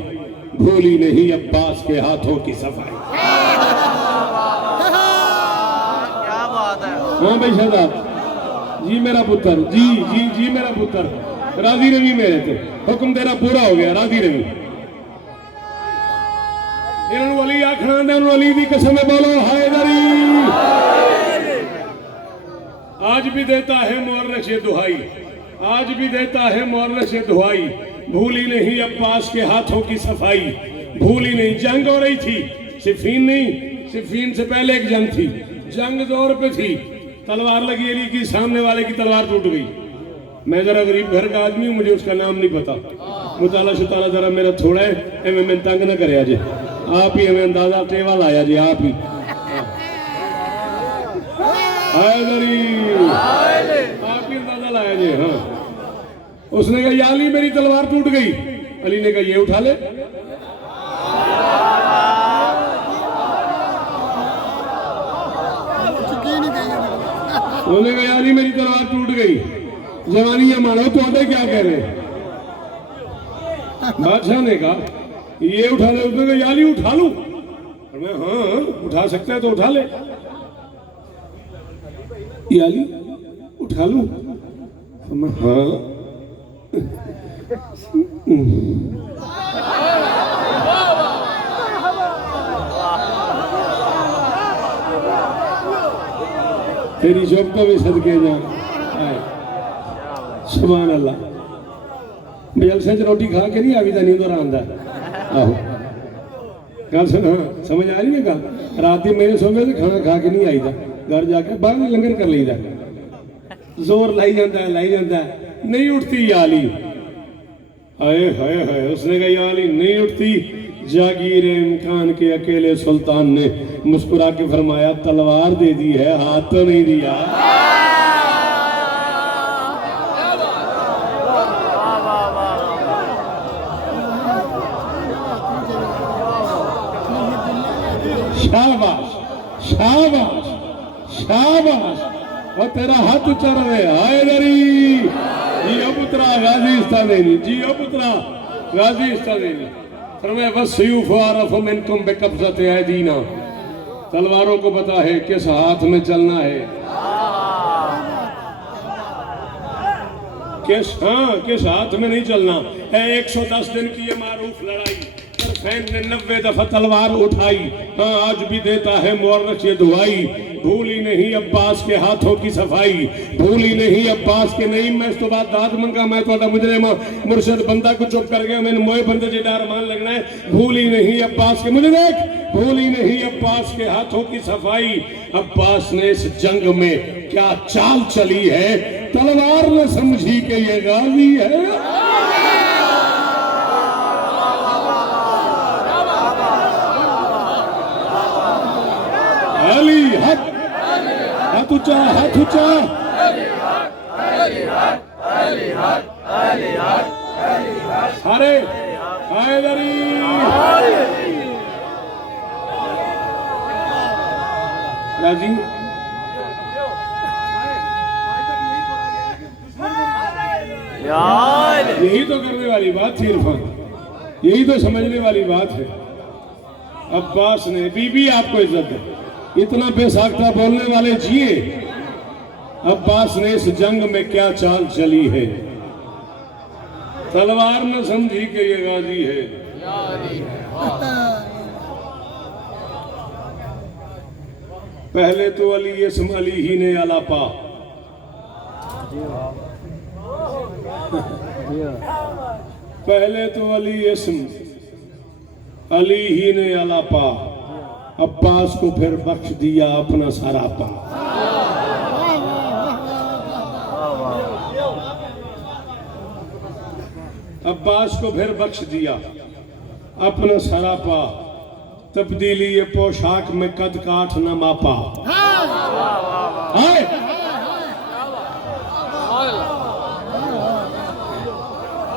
भूली नहीं अब्बास के हाथों की सफाई। क्या बात है। हाँ भाई शहजाद जी मेरा पुत्र, जी जी जी मेरा पुत्र, राजी रवि मेरे थे, हुक्म तेरा पूरा हो गया, राजी रवि। इन्होंने वली आखना दे, वली दी कसम बोलो हैदरी। आज भी देता है मोर्रश ये दुहाई, आज भी देता है मोर्रश ये दुहाई, भूली नहीं अब्बास के हाथों की सफाई। भूली नहीं, जंग हो रही थी, सिफीन नहीं, सिफीन से पहले एक जंग थी, जंग जोर पे थी, तलवार लगी अली की, सामने वाले की तलवार टूट गई। मैं जरा गरीब घर का आदमी हूँ, मुझे उसका नाम नहीं पता, मुताला शुताला जरा मेरा थोड़ा है, मैं तंग न करे आज, आप ही हमें अंदाजा टेवा लाया जी, आप ही आप ही अंदाजा लाया जी। हाँ उसने कहा या अली मेरी तलवार टूट गई, अली ने कहा ये उठा ले। उन्होंने कहा अली मेरी तलवार टूट गई, जवानी है मानो तो आते क्या कह रहे? बादशाह ने कहा ये उठा ले, उसने कहा याली उठा लूं, और मैं हाँ उठा सकता है तो उठा ले। याली उठा लूं, मैं हाँ। तेरी शोभा भी सदके जा, सुभान अल्लाह। जलसे च रोटी खा के नहीं आवी तो नींद आंदा। आहो गल सुन, हाँ समझ आ रही है गल। रात की मेरे सोमे से खाना खा के नहीं आईदा, घर जाके बाहर लंगर कर लीदा, जोर लाई जाता है, लाई जाता है, नहीं उठती याली। हाय हाय हाय, उसने कहा याली नहीं उठती। जागीर इमकान के अकेले सुल्तान ने मुस्कुरा के फरमाया तलवार दे दी है, हाथ तो नहीं दिया। शाबाश शाबाश शाबाश, और तेरा हाथ चढ़ रहे हैदरी जी पुत्रा गाजी इस्तादेनी, जी पुत्रा गाजी इस्तादेनी। फरमाया बस सयूफ आरफ मिनकुम बिकब्ज़त ऐदीना, तलवारों को पता है किस हाथ में चलना है, किस हाथ में नहीं चलना है। 110 दिन की ये मारूफ लड़ाई, तरफेन ने 90 दफा तलवार उठाई। हाँ आज भी देता है मुअर्रश ये दुआई, भूली नहीं अब्बास के हाथों की सफाई, भूली नहीं अब्बास के। नहीं मैं इस तो बाद दाद मंगा, मैं तो मुजरिम मुर्शद बंदा को चुप कर गया, मैंने मोए बंदे जे डर मान लगना है। भूली नहीं अब्बास के, मुझे देख, भूली नहीं अब्बास के हाथों की सफाई। अब्बास ने इस जंग में क्या चाल चली है, तलवार ने समझी कि ये गाजी है। अली हक, हाथ ऊंचा, हाथ ऊंचा। सारे हैदरी राजी यही तो करने वाली बात थी इरफान, यही तो समझने वाली बात है। अब्बास ने बीबी आपको इज्जत है, इतना बेसाख्ता बोलने वाले जिए। अब्बास ने इस जंग में क्या चाल चली है, तलवार न समझी कि ये गाजी है। पहले तो अली इसम अली ही ने अलापा, पहले तो अली इसम अली ही ने अलापा, अब्बास को फिर बख्श दिया अपना सरापा। अब्बास को फिर बख्श दिया अपना सरापा, तब्दीली ये पोशाक में कद काठ न मापा। हाय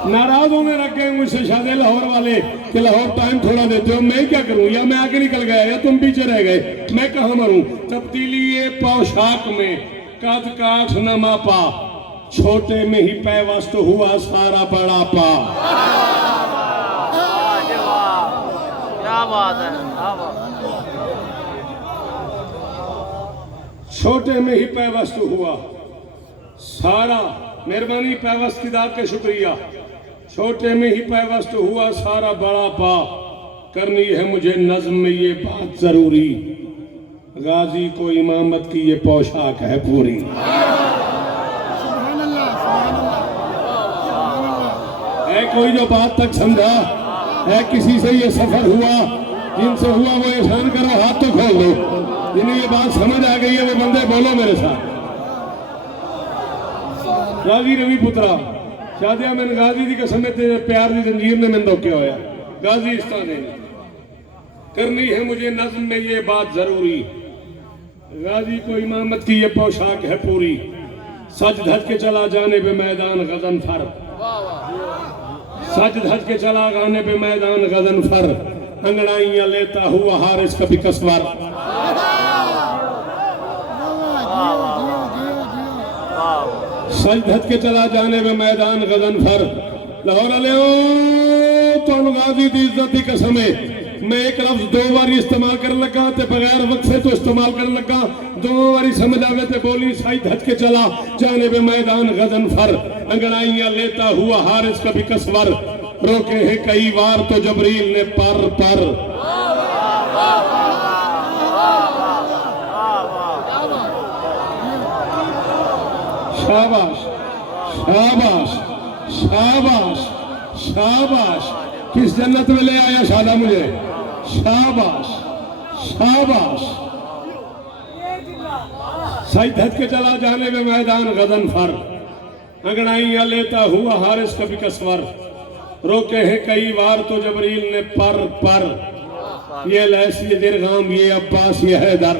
नाराज होने लग गए मुझसे शादी लाहौर वाले कि लाहौर टाइम थोड़ा देते हो, मैं क्या करूं, या मैं आगे निकल गया या तुम पीछे रह गए, मैं कहां मरूं। तब्दीली ये पोशाक में कद काठ न मापा, छोटे में ही पैवस्त हुआ सारा बड़ा पा। क्या बात है, छोटे में ही पैवस्त हुआ सारा, मेहरबानी पैवस्त की दाद के शुक्रिया। छोटे में ही पैवस्त हुआ सारा बड़ा पा, करनी है मुझे नज्म में ये बात जरूरी, गाजी को इमामत की ये पोशाक है पूरी। है कोई जो बात तक समझा है, किसी से ये सफर हुआ, जिनसे हुआ वो एहसान करो, हाथ तो खोल दो। जिन्हें ये बात समझ आ गई है वो बंदे बोलो मेरे साथ। गाजी रवि पुत्रा शादिया मैंने गाजी दी कसम तेरे प्यार की जंजीर ने मैंने रोके होया। गाजी इस तरह करनी है मुझे नज्म में ये बात जरूरी, गाजी को इमामत की ये पोशाक है पूरी, सज धज के चला जाने पे मैदान गजन फर, सज धज के चला गाने पे मैदान गजन फर, अंगड़ाइयां लेता हुआ हारिस कभी कसवार। सज धज के चला जाने पे मैदान गजन फर, लाहौर वाले तो गाजी दी इज्जत की कसम है, मैं एक लफ्ज दो बार इस्तेमाल कर लगा ते बगैर वक्फे तो इस्तेमाल कर लगा, दो बारी समझ आवे ते बोली सज धज के चला जाने पे मैदान गजन फर, अंगड़ाइयां लेता हुआ हारिस कभी कसवर, रोके हैं कई बार तो जबरील ने पर पर। शाबाश शाबाश शाबाश शाबाश, किस जन्नत में ले आया शादा मुझे, शाबाश शाबाश। सज धज के चला जाने में मैदान गजन फर, अंगड़ाइयां लेता हुआ हारिस कभी कसवर, रोके हैं कई बार तो जबरील ने पर पर, ये लैस ये दिरगाम ये अब्बास ये हैदर।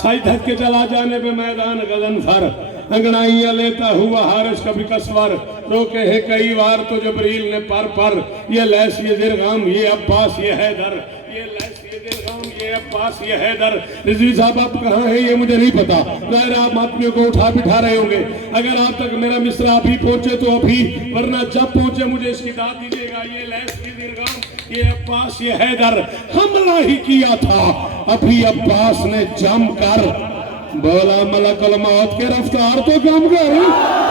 सज धज के चला जाने पे मैदान गजन फर, अंगड़ाइयां लेता हुआ हारिस कभी कसवर, रोके हैं कई बार तो जबरील ने पर, ये लैस ये दिरगाम ये अब्बास ये हैदर, ये लैस ये दिरगाम ये अब्बास ये हैदर। रिजवी साहब आप कहाँ हैं ये मुझे नहीं पता, जाहिर आप आदमियों को उठा बिठा रहे होंगे, अगर आप तक मेरा मिसरा अभी पहुंचे तो अभी, वरना जब पहुंचे मुझे इसकी दाद दीजिएगा। ये लैस ये दिरगाम ये अब्बास ये हैदर, हमला ही किया था अभी अब्बास ने जमकर, बोला मलकुल मौत के रफ्तार तो कम कर।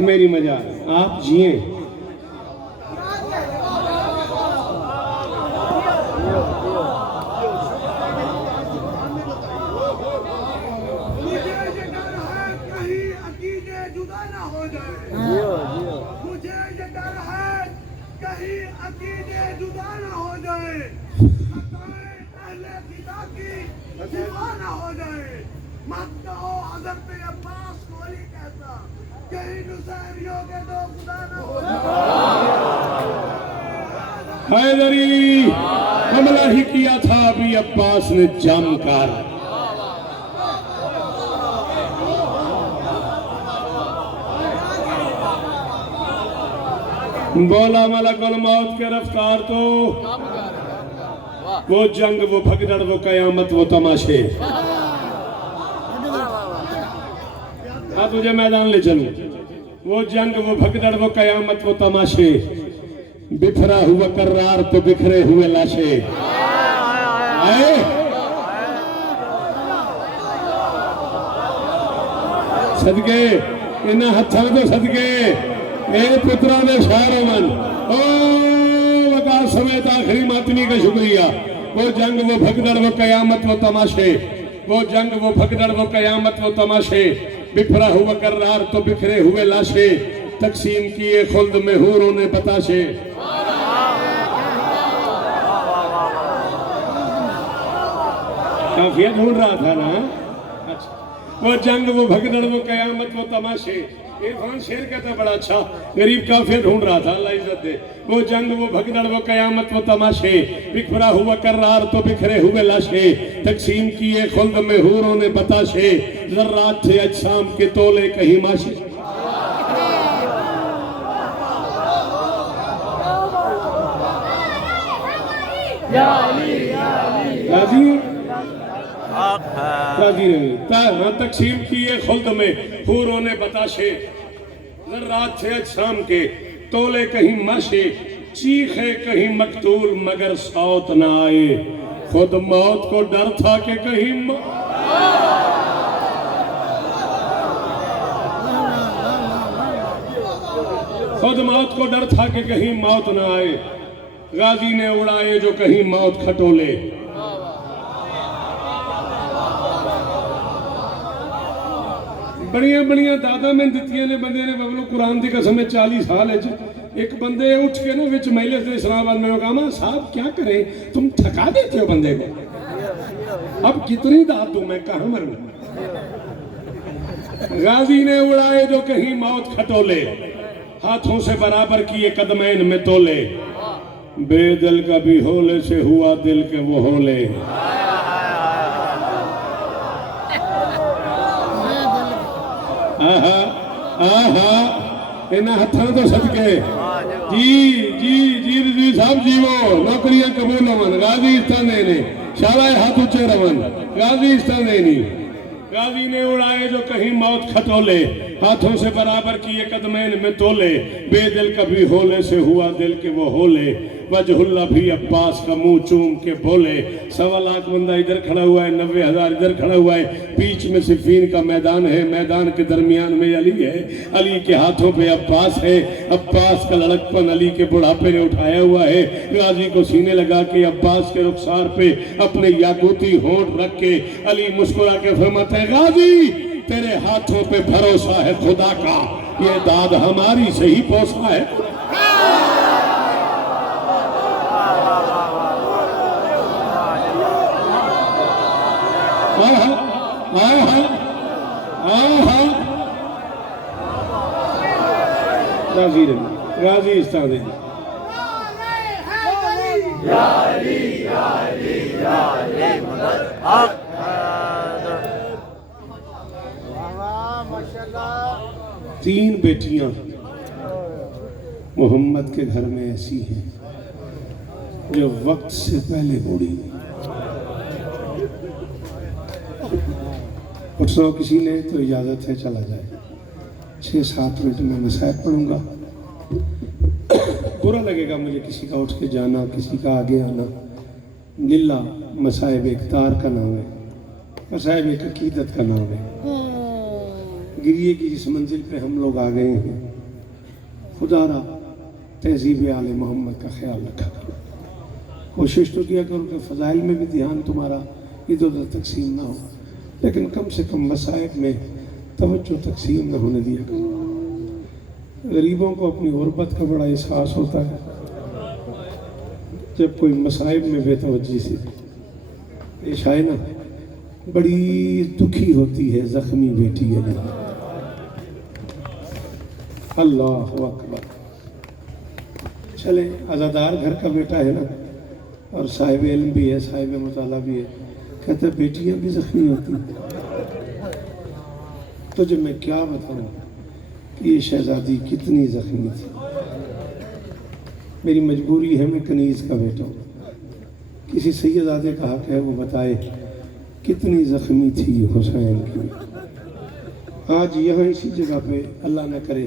मेरी मजा आप जिए। जाए। मुझे ये डर है कहीं अकीदे जुदा न हो जाए, अहले किताब की सिवा न हो जाए। मत कहो हज़रत अब्बास को अली कहता, कहीं नुसैरियों के दो खुदा न हो जाए। हैदरी हमला ही किया था अभी अब्बास ने जमकर। बोला मलकुल मौत के रफ्तार तो वो जंग, वो भगदड़, वो कयामत, वो तमाशे। हाँ तुझे मैदान ले चलूं। वो जंग, वो भगदड़, वो कयामत, वो तमाशे, बिखरा हुआ कर्रार तो बिखरे हुए लाशे। आए सदके इन्हें हथा तो सदके मेरे पुत्रा ने शायरों मन ओ वकार समेत आखिरी मातमी का शुक्रिया। वो जंग, वो भगदड़, वो कयामत, वो तमाशे, वो जंग, वो भगदड़, वो कयामत, वो तमाशे, बिखरा हुआ कर्रार तो बिखरे हुए लाशे, तकसीम किए खुल्द में हूरों ने बताशे। काफिया ढूंढ रहा था ना। अच्छा। वो जंग, वो भगदड़, वो कयामत, वो तमाशे। इरफान शेर कहता बड़ा अच्छा, गरीब काफिया ढूंढ रहा था, अल्लाह इज्जत दे। वो जंग, वो भगदड़, वो कयामत, वो तमाशे, बिखरा हुआ कर्रार तो बिखरे हुए लाशे, तकसीम किए खुल्द में हूरों ने बताशे, जर्रात थे अजसाम के तोले कहीं माशे। राजी नहीं तकसीम किए खुल्द में हूरों ने बताशे, जर्रात थे अजसाम के तोले कहीं माशे, चीखे कहीं मकतूल मगर सौत न आए, खुद मौत को डर था कि कहीं खुद मौत को डर था कि कहीं मौत न आए, गाजी ने उड़ाए जो कहीं मौत खटोले। बड़िया बड़िया दादा में दित्तियां ने बंदे ने बबलू कुरान की कसम 40 साल एक बंदे उठ के ना विच महिला से इस्लामाबाद में कहा साहब क्या करें, तुम थका देते हो बंदे को, अब कितनी दाद दूं मैं, कहां मरूं। गाजी ने उड़ाए जो कहीं मौत खटोले, हाथों से बराबर किए कदमैन में तोले, बेदिल का भी होले से हुआ दिल के वो होले। आहा आहा इन्हें हथों तो सदके जी जी जी रजी साहब जीवो, नौकरियां कबूल होवन, गाजी स्थान ने शाबाश हाथ ऊंचे रवन, गाजी स्थान नहीं। गाजी ने उड़ाए जो कहीं मौत खटोले, हाथों से बराबर किए कदमैन में तोले, बेदिल कभी होले से हुआ दिल के वो होले, वजहुल्ला भी अब्बास का मुंह चूम के बोले। 1.25 लाख बंदा इधर खड़ा हुआ है, 90,000 इधर खड़ा हुआ है, बीच में सिफीन का मैदान है, मैदान के दरमियान में अली है, अली के हाथों पे अब्बास है, अब्बास का लड़कपन अली के बुढ़ापे ने उठाया हुआ है। गाजी को सीने लगा के अब्बास के रुखसार पे अपने याकूती होंठ रख के अली मुस्कुरा के फरमाते हैं, गाजी तेरे हाथों पे भरोसा है खुदा का, ये दाद हमारी से ही पोसा है। गाजी इस्तान तीन बेटियां मोहम्मद के घर में ऐसी हैं जो वक्त से पहले बूढ़ी। उठना किसी ने तो इजाजत है चला जाए, 6-7 मिनट में मसाइब पढ़ूंगा। बुरा लगेगा मुझे किसी का उठ के जाना, किसी का आगे आना। लिल्ला मसाइब एक तार का नाम है, मसाइब एक अकीदत का नाम है। गिरिए की जिस मंजिल पे हम लोग आ गए हैं, खुदारा तहजीब आले मोहम्मद का ख्याल रखा करो। कोशिश तो किया करो कि फ़ज़ाइल में भी ध्यान तुम्हारा इधर उधर तकसीम ना हो, लेकिन कम से कम मसाइब में तवज्जो तकसीम न होने दिया करो। गरीबों को अपनी गुर्बत का बड़ा एहसास होता है जब कोई मसाइब में बेतवज्जी से पेश आए ना, बड़ी दुखी होती है जख्मी बेटी अली। अल्लाह अकबर। चले, आज़ादार घर का बेटा है ना, और साहिब इल्म भी है, साहिब मुताला भी है, कहते बेटियां भी जख्मी होती हैं। तो जब मैं क्या बताऊं कि ये शहजादी कितनी जख्मी थी। मेरी मजबूरी है, मैं कनीज़ का बेटा हूँ, किसी सैयदादे का हक है वो बताए कितनी जख्मी थी हुसैन की। आज यहाँ इसी जगह पे अल्लाह न करे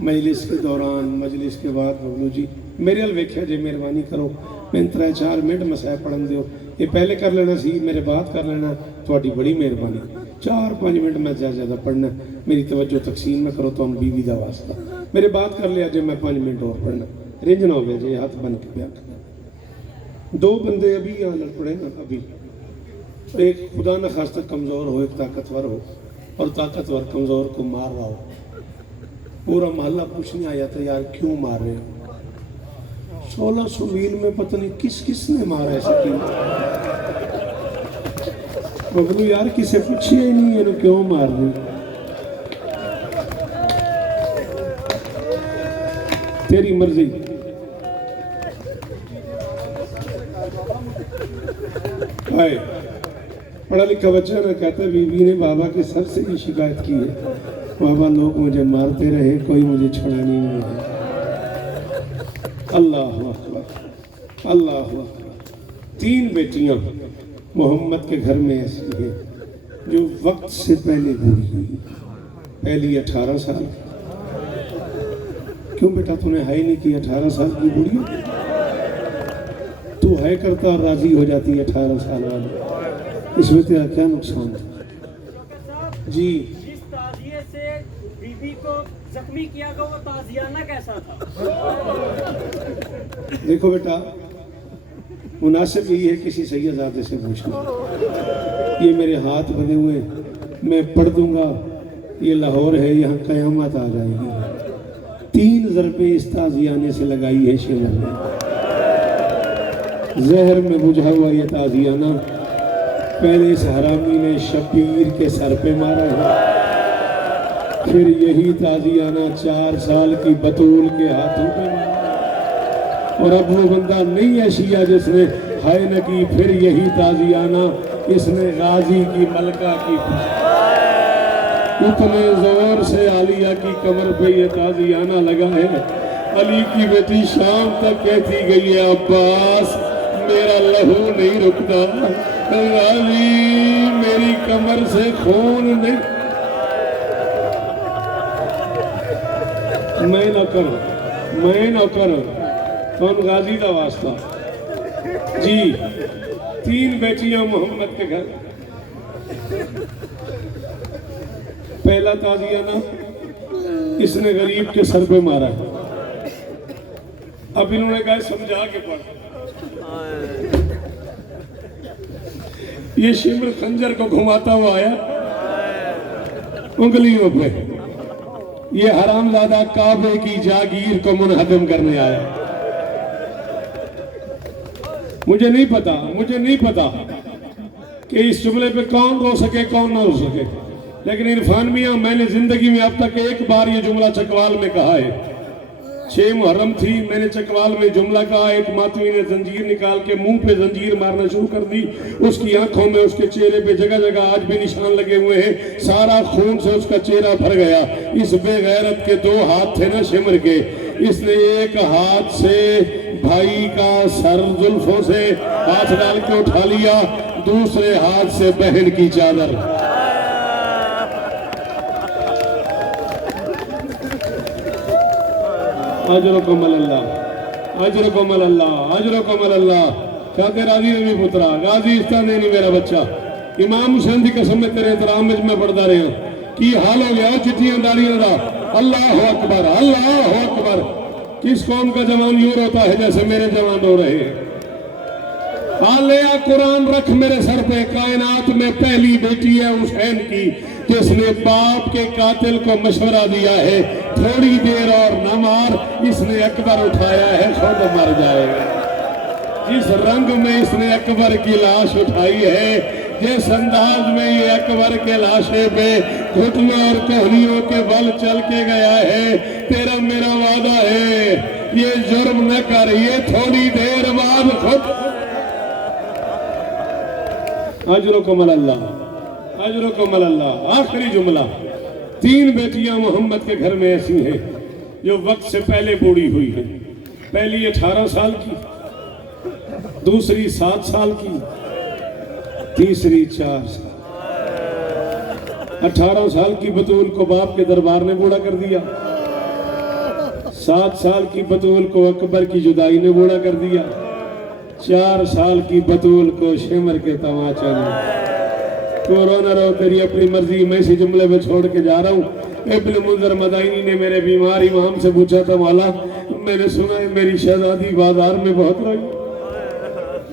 मजलिस के दौरान, मजलिस के बाद बबलू जी मेरे अल वेख्या जे मेहरबानी करो, मैं 3-4 मिनट मसाइब पढ़न दो, ये पहले कर लेना सी, मेरे बाद कर लेना, थोड़ी बड़ी मेहरबानी। 4-5 मिनट मैं ज़्यादा पढ़ना, मेरी तवज्जो तकसीम में करो तो हम बीवी दा वास्ता, मेरे बाद कर लिया जे मैं 5 मिनट और पढ़ना, रिंज ना हो गया जे हाथ बन के प्यार। 2 बंदे अभी यहाँ लड़ पड़े ना, अभी एक खुदा न खास्ता कमज़ोर हो, एक ताकतवर हो, और ताकतवर कमज़ोर को मार रहा हो। पूरा मोहल्ला पूछने आया था यार क्यों मार रहे हो? 1600 मील में पता नहीं किस किस ने मारा ऐसा क्यों? बबलू यार किसे पूछिए ही नहीं है ना क्यों मार रहे? तेरी मर्जी। हाय, पढ़ा लिखा बच्चा ना कहता बीवी ने बाबा के सर से ही शिकायत की है, बाबा लोग मुझे मारते रहे, कोई मुझे छुड़ाने नहीं है। अल्लाह अकबर, अल्लाह अकबर। 3 बेटियां मोहम्मद के घर में ऐसी हैं जो वक्त से पहले बूढ़ी हुई। पहली 18 साल। क्यों बेटा तूने हाई नहीं की? 18 साल की बूढ़ी तू है करता और राजी हो जाती है 18 साल वाली, इसमें तेरा क्या नुकसान था? जी, जिस ताजिए से बीबी को जख्मी किया गया वो ताजियाना कैसा था? देखो बेटा, मुनासिब यही है किसी सैयदादे से पूछना। ये मेरे हाथ बने हुए, मैं पढ़ दूंगा, ये लाहौर है, यहाँ कयामत आ जाएगी। 3 ज़रबे इस ताजियाने से लगाई है शेमर ने, जहर में बुझा हुआ ये ताजियाना पहले इस हरामी ने शबीर के सर पे मारा है, फिर यही ताजियाना 4 साल की बतूल के हाथों पे मारा, और अब वो बंदा नहीं है शिया जिसने हाय न की, फिर यही ताजियाना इसने गाजी की मलका की। उतने जोर से आलिया की कमर पे ये ताजियाना लगा है, अली की बेटी शाम तक कहती गई है अब्बास मेरा लहू नहीं रुकता, गाजी मेरी कमर से खून नहीं। मैं न कर कौन गाजी का वास्ता जी। 3 बेटियां मोहम्मद के घर। पहला ताजियाना इसने गरीब के सर पे मारा, अब इन्होंने कहा समझा के पढ़। ये शिमर खंजर को घुमाता हुआ आया उंगलियों पे, ये हरामजादा काबे की जागीर को मुनहदम करने आया। मुझे नहीं पता कि इस जुमले पे कौन रो सके कौन ना रो सके, लेकिन इरफान मियां मैंने जिंदगी में अब तक एक बार ये जुमला चकवाल में कहा है। 6 मुहर्रम थी, मैंने चकवाल में जुमला कहा, एक मातमी ने जंजीर निकाल के मुंह पे जंजीर मारना शुरू कर दी, उसकी आंखों में उसके चेहरे पे जगह जगह आज भी निशान लगे हुए हैं, सारा खून से उसका चेहरा भर गया। इस बेगैरत के 2 हाथ थे ना शिमर के, इसने एक हाथ से भाई का सर जुल्फों से हाथ डाल के उठा लिया, दूसरे हाथ से बहन की चादर। अजरकुम अल्लाह, अजरकुम अल्लाह, अजरकुम अल्लाह। कहते राजी ने भी पुत्रा गाजी इस्ता नहीं मेरा बच्चा, इमाम हुसैन की कसम में तेरे एहतराम में मैं पढ़ता रहा की हाल हो गया चिट्ठियां डालियां दा। अल्लाह अकबर, अल्लाह अकबर। किस कौम का जवान यूं रोता है जैसे मेरे जवान रो रहे हैं। आलिया कुरान रख मेरे सर पे, कायनात में पहली बेटी है हुसैन की जिसने बाप के कातिल को मशवरा दिया है थोड़ी देर और अकबर उठाया है खुद मर जाएगा। जिस रंग में इसने अकबर की लाश उठाई है, जिस अंदाज में ये अकबर के लाशे पे घुटनों और कोहनियों के बल चल के गया है, तेरा मेरा वादा है ये जुर्म न कर, ये थोड़ी देर बाद खुद अजरो कमल अल्लाह, अजरो कमल अल्लाह। आखिरी जुमला, 3 बेटियां मोहम्मद के घर में ऐसी हैं जो वक्त से पहले बूढ़ी हुई है। पहली 18 साल की, दूसरी 7 साल की, तीसरी 4 साल। 18 साल की बतूल को बाप के दरबार ने बूढ़ा कर दिया। 7 साल की बतूल को अकबर की जुदाई ने बूढ़ा कर दिया। 4 साल की बतूल को शिमर के तमाचा ने। तो रो न रो, तेरी अपनी मर्जी, मैं इसी जुमले में छोड़ के जा रहा हूँ। इब्न मुंज़र मदाइनी ने मेरे बीमार इमाम से पूछा था, मौला मैंने सुना है मेरी शहजादी बाजार में बहुत रोई।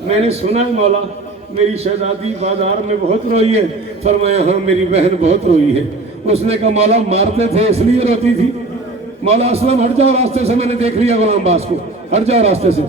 मैंने सुना है मौला मेरी शहजादी बाजार में बहुत रोई है। फरमाया हाँ मेरी बहन बहुत रोई है। उसने कहा मौला मारते थे इसलिए रोती थी? मौला असलम हट जाओ रास्ते से, मैंने देख लिया गुलाम बास को, हट जाओ रास्ते से।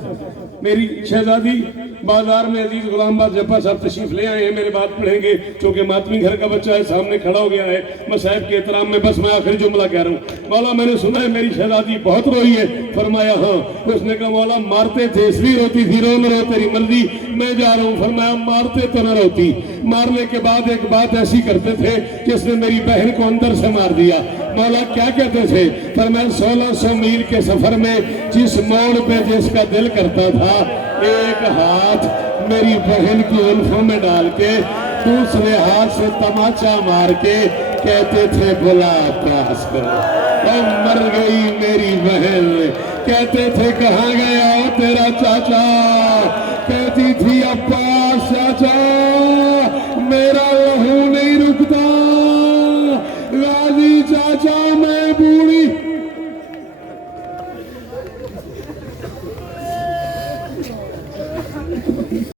मेरी शहजादी बाजार में अजीज गुलाम बास जब्बा साहब तशरीफ ले आए हैं, मेरे बात पढ़ेंगे क्योंकि मातमी घर का बच्चा है, सामने खड़ा हो गया है मसाहब के एहतराम में। बस मैं आखिरी जुमला कह रहा हूँ, मौला मैंने सुना है मेरी शहजादी बहुत रोई है। फरमाया हाँ। उसने कहा मौला मारते थे इसलिए रोती थी? रो न रो तेरी मर्जी, मैं जा रहा हूँ। फरमाया मारते तो न रोती, मारने के बाद एक बात ऐसी करते थे जिसने मेरी बहन को अंदर से मार दिया। मौला क्या कहते थे? फरमाया 1600 मील के सफर में जिस मोड़ पे जिसका दिल करता था, एक हाथ मेरी बहन की उल्फों में डाल के दूसरे हाथ से तमाचा मार के कहते थे बुला पास करो। और मर गई मेरी बहन। कहते थे कहाँ गया तेरा चाचा?